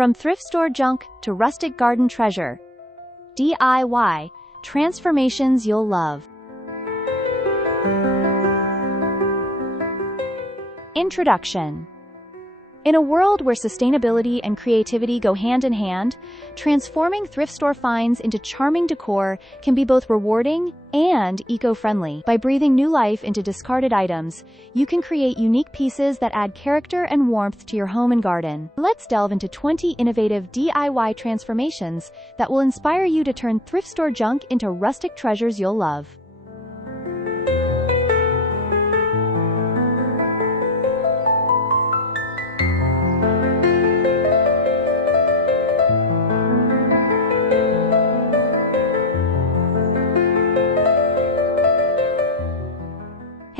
From thrift store junk to rustic garden treasure. DIY transformations you'll love. Introduction. In a world where sustainability and creativity go hand in hand, transforming thrift store finds into charming decor can be both rewarding and eco-friendly. By breathing new life into discarded items, you can create unique pieces that add character and warmth to your home and garden. Let's delve into 20 innovative DIY transformations that will inspire you to turn thrift store junk into rustic treasures you'll love.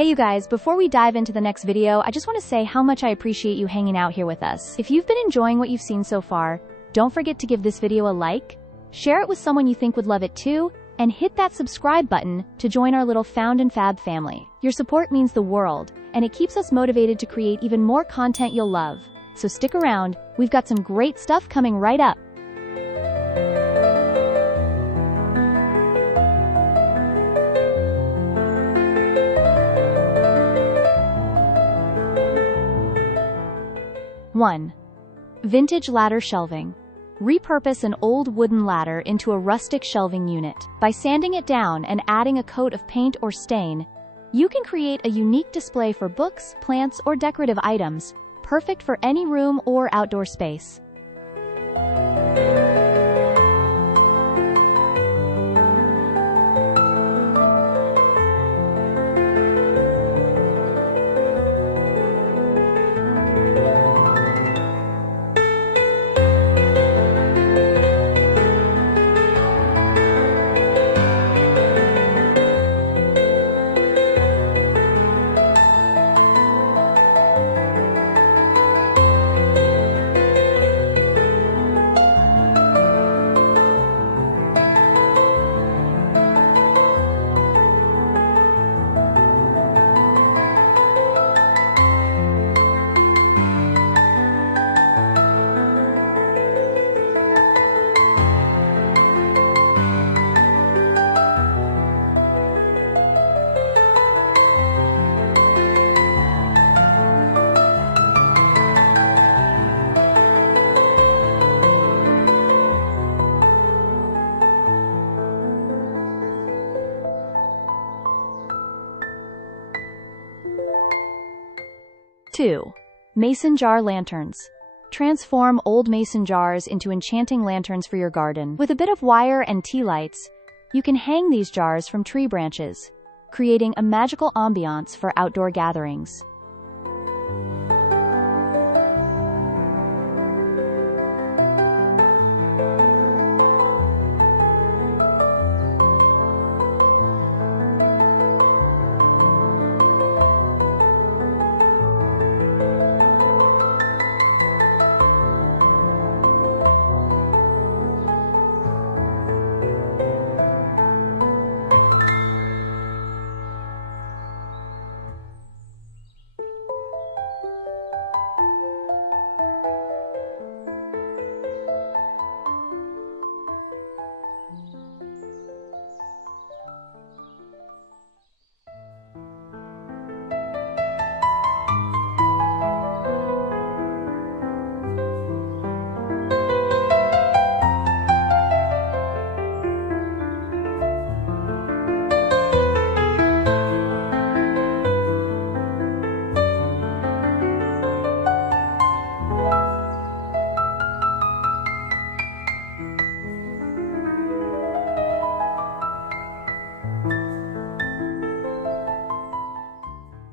Hey you guys, before we dive into the next video, I just want to say how much I appreciate you hanging out here with us. If you've been enjoying what you've seen so far, don't forget to give this video a like, share it with someone you think would love it too, and hit that subscribe button to join our little Found and Fab family. Your support means the world, and it keeps us motivated to create even more content you'll love. So stick around, we've got some great stuff coming right up. One. Vintage ladder shelving. Repurpose an old wooden ladder into a rustic shelving unit. By sanding it down and adding a coat of paint or stain, you can create a unique display for books, plants, or decorative items, perfect for any room or outdoor space. 2. Mason jar lanterns. Transform old mason jars into enchanting lanterns for your garden. With a bit of wire and tea lights, you can hang these jars from tree branches, creating a magical ambiance for outdoor gatherings.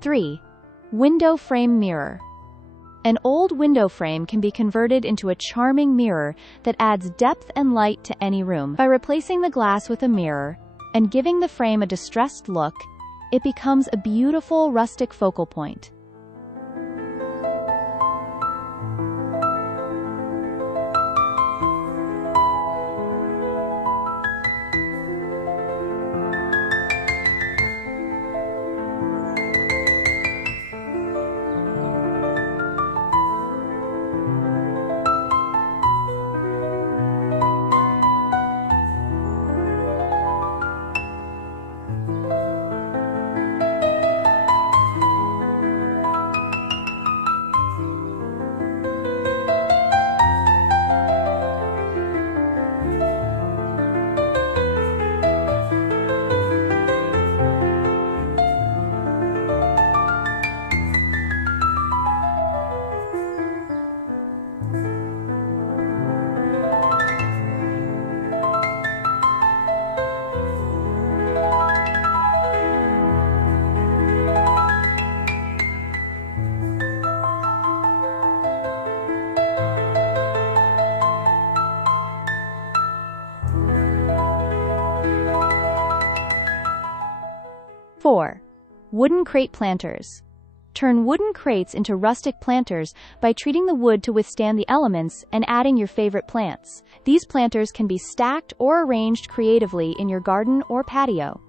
Three. Window frame mirror. An old window frame can be converted into a charming mirror that adds depth and light to any room. By replacing the glass with a mirror and giving the frame a distressed look, it becomes a beautiful rustic focal point. 4. Wooden crate planters. Turn wooden crates into rustic planters by treating the wood to withstand the elements and adding your favorite plants. These planters can be stacked or arranged creatively in your garden or patio.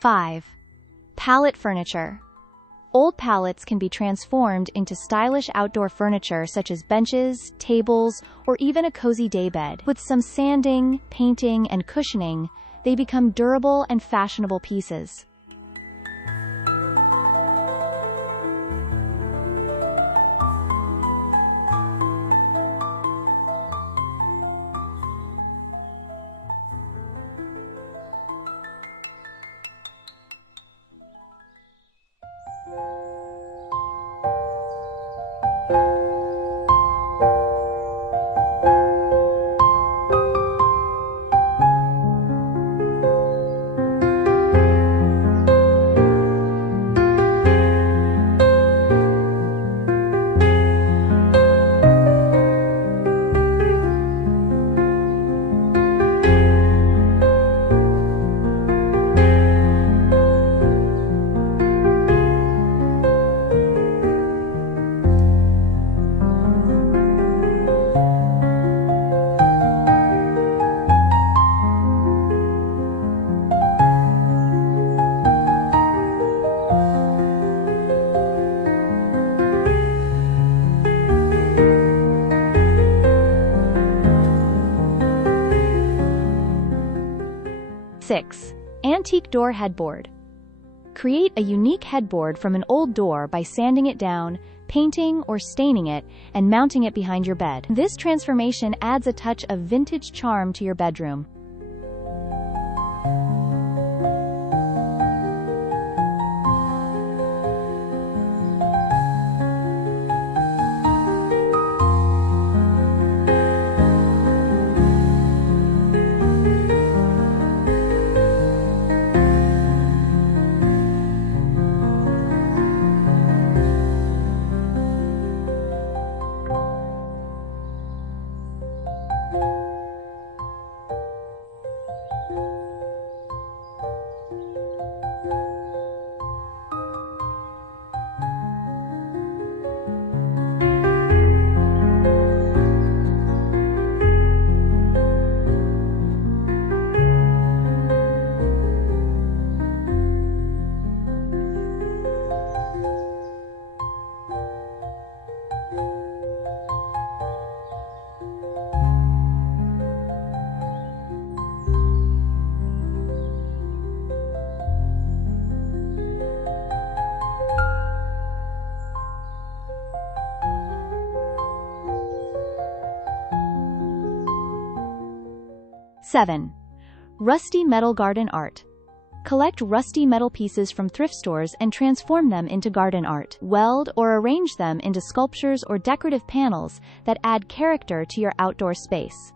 Five. Pallet furniture. Old pallets can be transformed into stylish outdoor furniture such as benches, tables, or even a cozy daybed. With some sanding, painting, and cushioning, they become durable and fashionable pieces. Six. Antique door headboard. Create a unique headboard from an old door by sanding it down, painting or staining it, and mounting it behind your bed. This transformation adds a touch of vintage charm to your bedroom. Seven. Rusty metal garden art. Collect rusty metal pieces from thrift stores and transform them into garden art. Weld or arrange them into sculptures or decorative panels that add character to your outdoor space.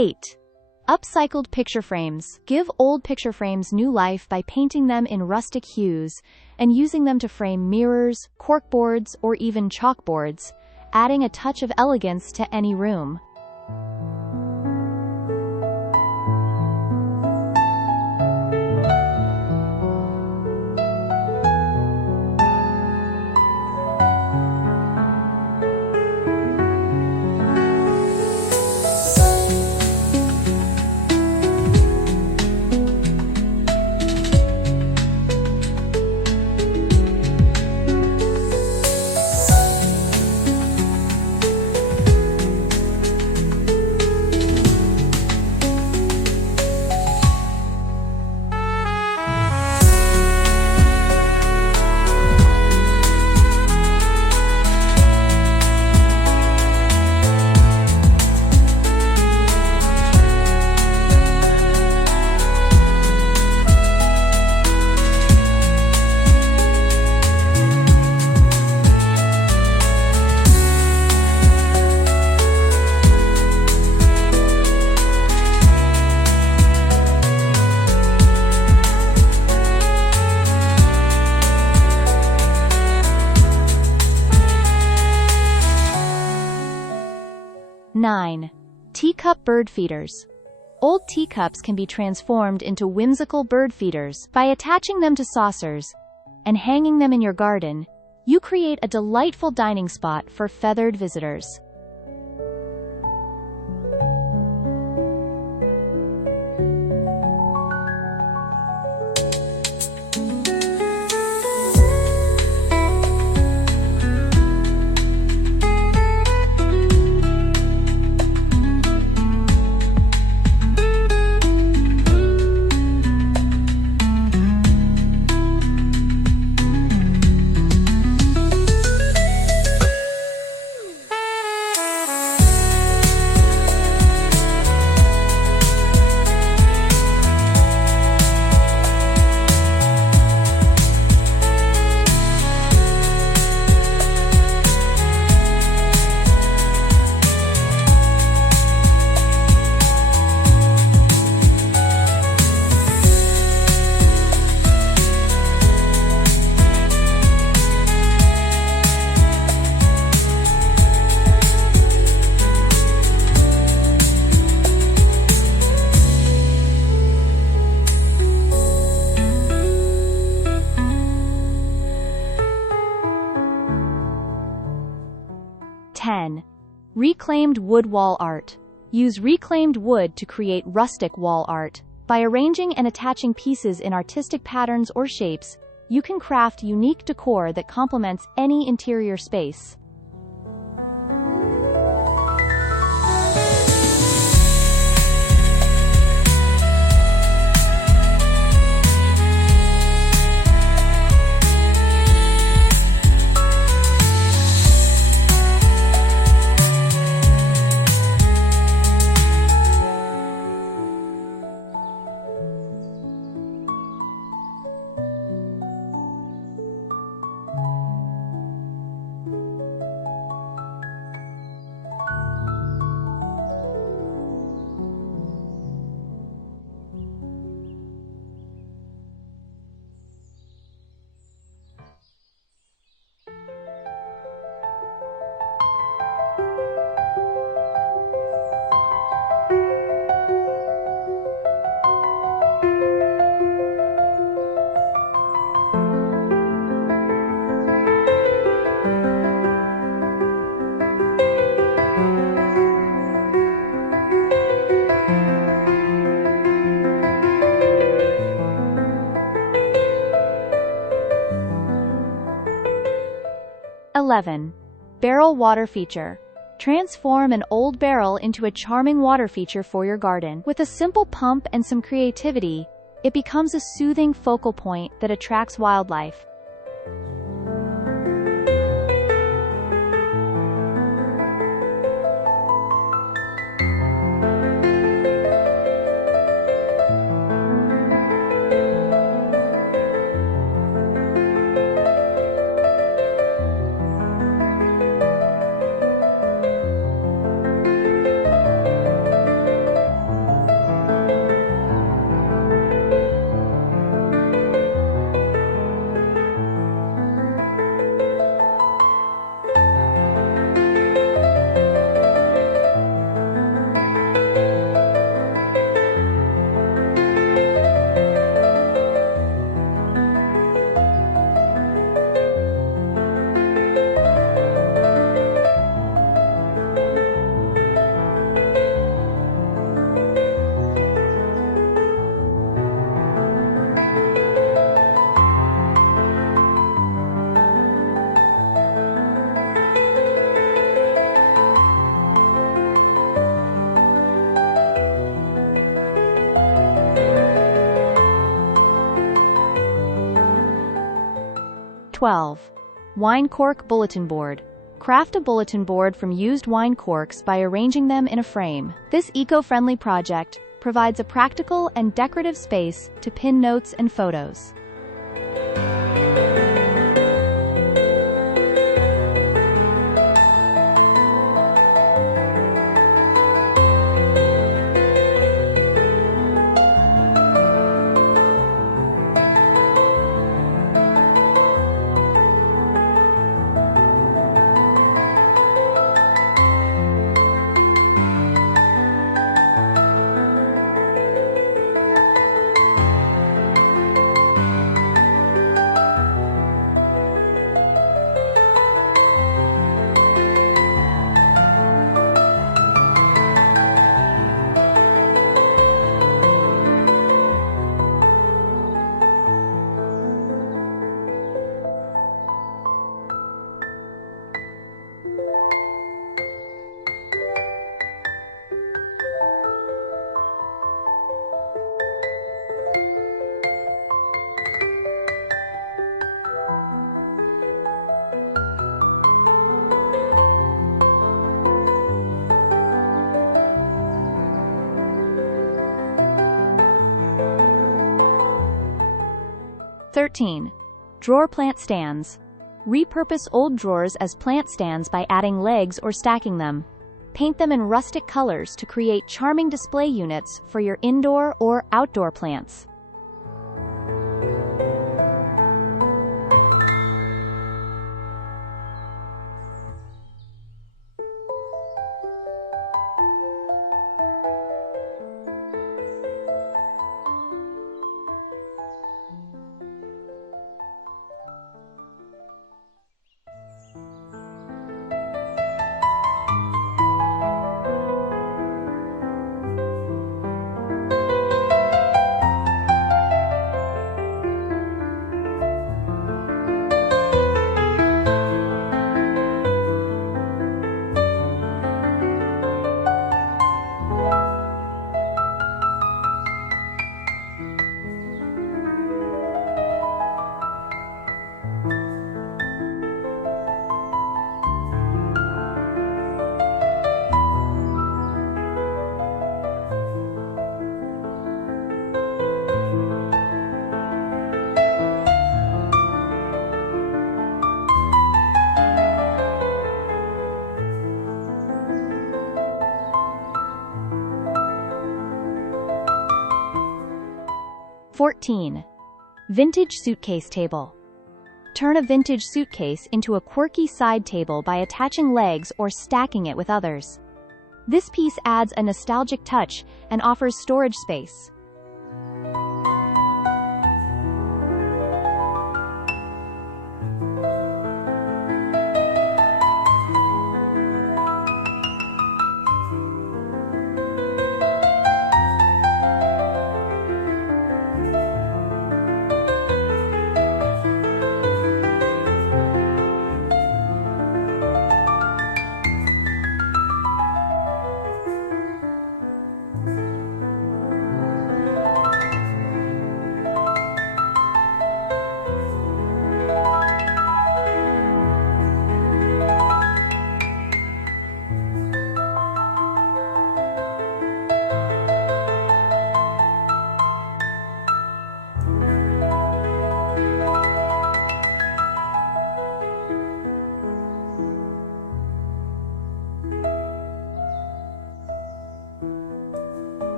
8. Upcycled picture frames. Give old picture frames new life by painting them in rustic hues and using them to frame mirrors, corkboards, or even chalkboards, adding a touch of elegance to any room. Nine. Teacup bird feeders. Old teacups can be transformed into whimsical bird feeders by attaching them to saucers and hanging them in your garden. You create a delightful dining spot for feathered visitors. Reclaimed wood wall art. Use reclaimed wood to create rustic wall art. By arranging and attaching pieces in artistic patterns or shapes, you can craft unique decor that complements any interior space. Barrel water feature. Transform an old barrel into a charming water feature for your garden. With a simple pump and some creativity, it becomes a soothing focal point that attracts wildlife. 12. Wine cork bulletin board. Craft a bulletin board from used wine corks by arranging them in a frame. This eco-friendly project provides a practical and decorative space to pin notes and photos. (13) Drawer plant stands. Repurpose old drawers as plant stands by adding legs or stacking them. Paint them in rustic colors to create charming display units for your indoor or outdoor plants. (14) Vintage suitcase table. Turn a vintage suitcase into a quirky side table by attaching legs or stacking it with others. This piece adds a nostalgic touch and offers storage space.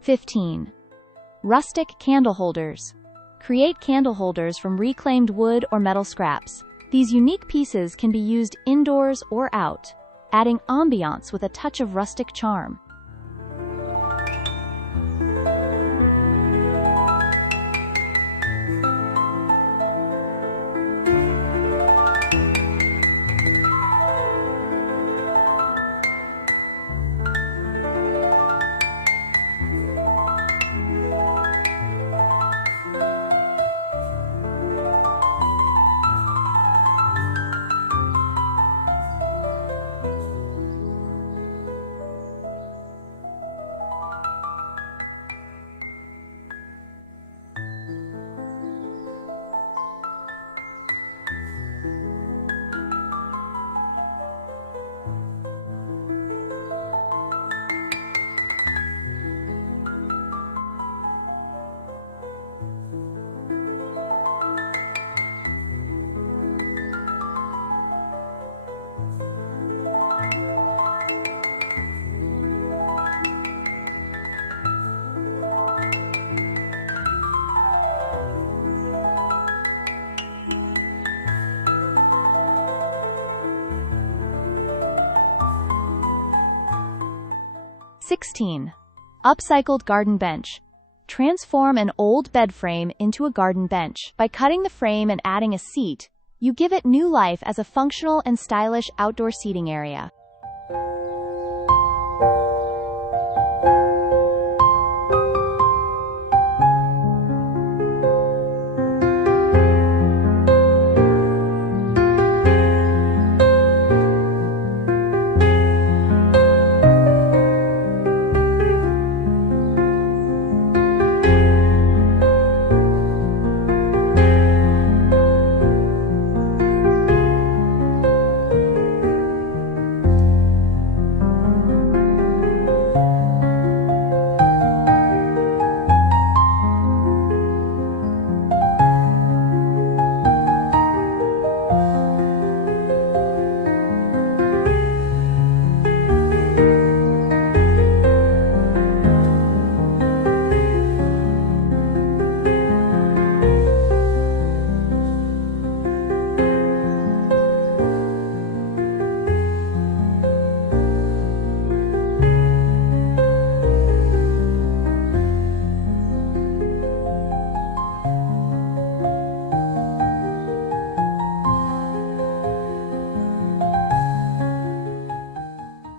(15) Rustic candle holders. Create candle holders from reclaimed wood or metal scraps. These unique pieces can be used indoors or out, adding ambiance with a touch of rustic charm. 16. Upcycled garden bench. Transform an old bed frame into a garden bench. By cutting the frame and adding a seat, you give it new life as a functional and stylish outdoor seating area.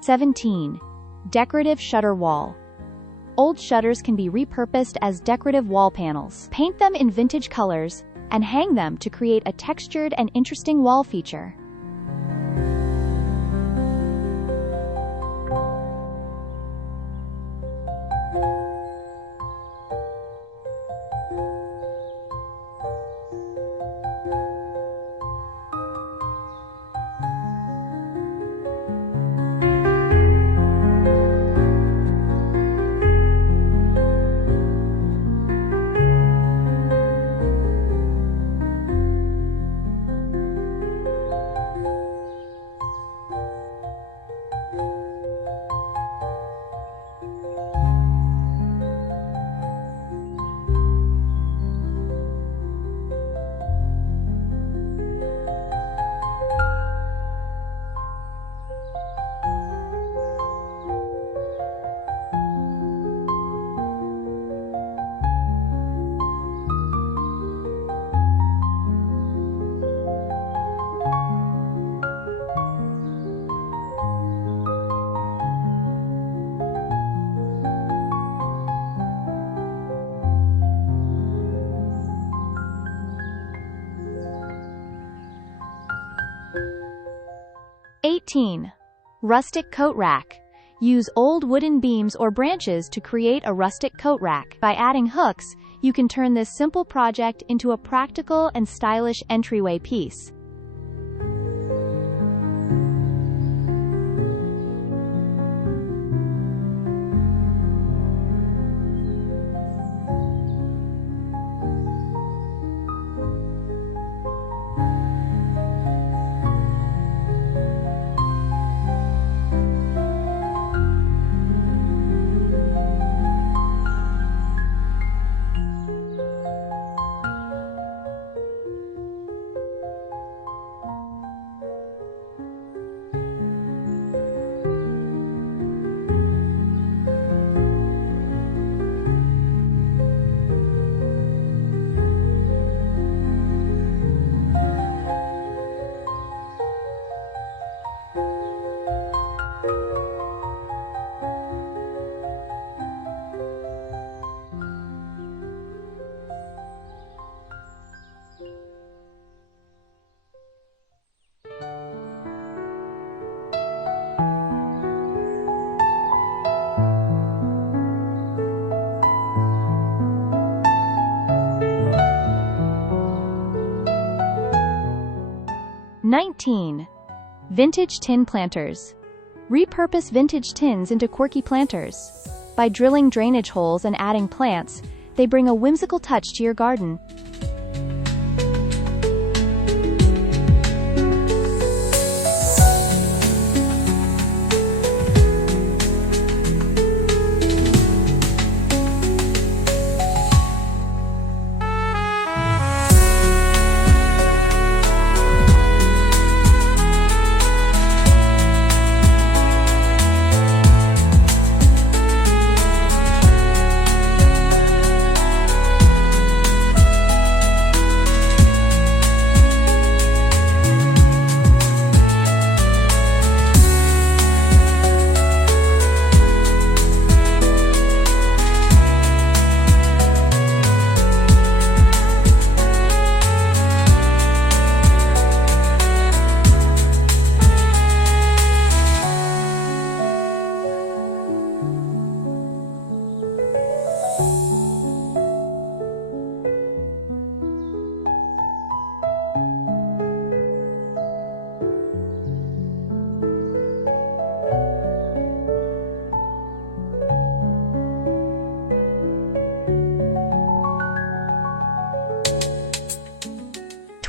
(17) Decorative shutter wall. Old shutters can be repurposed as decorative wall panels. Paint them in vintage colors and hang them to create a textured and interesting wall feature. (18) Rustic coat rack. Use old wooden beams or branches to create a rustic coat rack. By adding hooks, you can turn this simple project into a practical and stylish entryway piece. (19) Vintage tin planters. Repurpose vintage tins into quirky planters. By drilling drainage holes and adding plants, they bring a whimsical touch to your garden.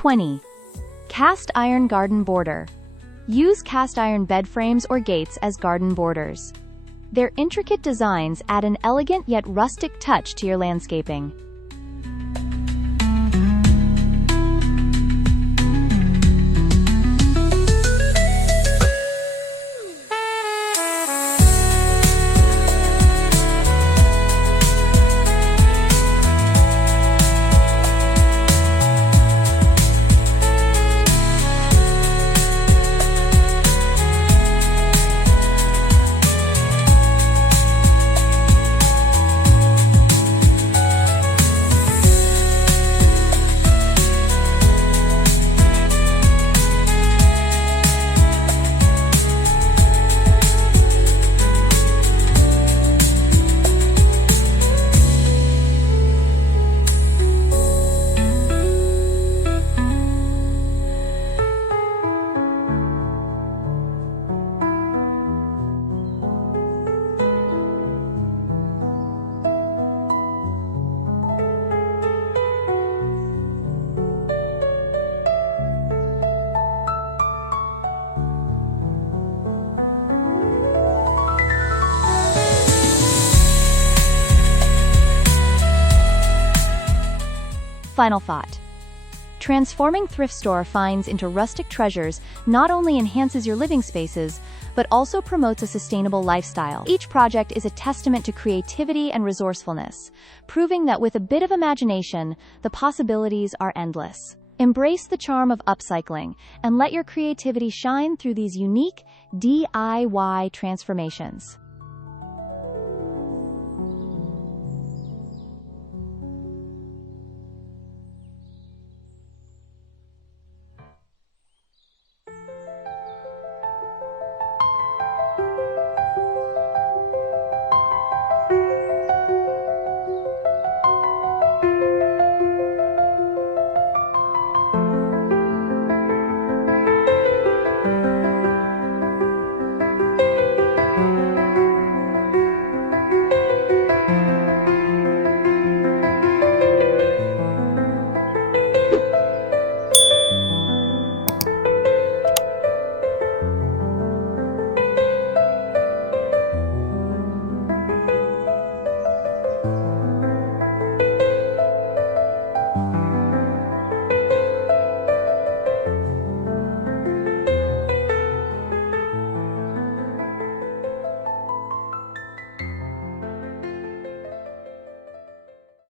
20. Cast iron garden border. Use cast iron bed frames or gates as garden borders. Their intricate designs add an elegant yet rustic touch to your landscaping. Final thought. Transforming thrift store finds into rustic treasures not only enhances your living spaces, but also promotes a sustainable lifestyle. Each project is a testament to creativity and resourcefulness, proving that with a bit of imagination, the possibilities are endless. Embrace the charm of upcycling and let your creativity shine through these unique DIY transformations.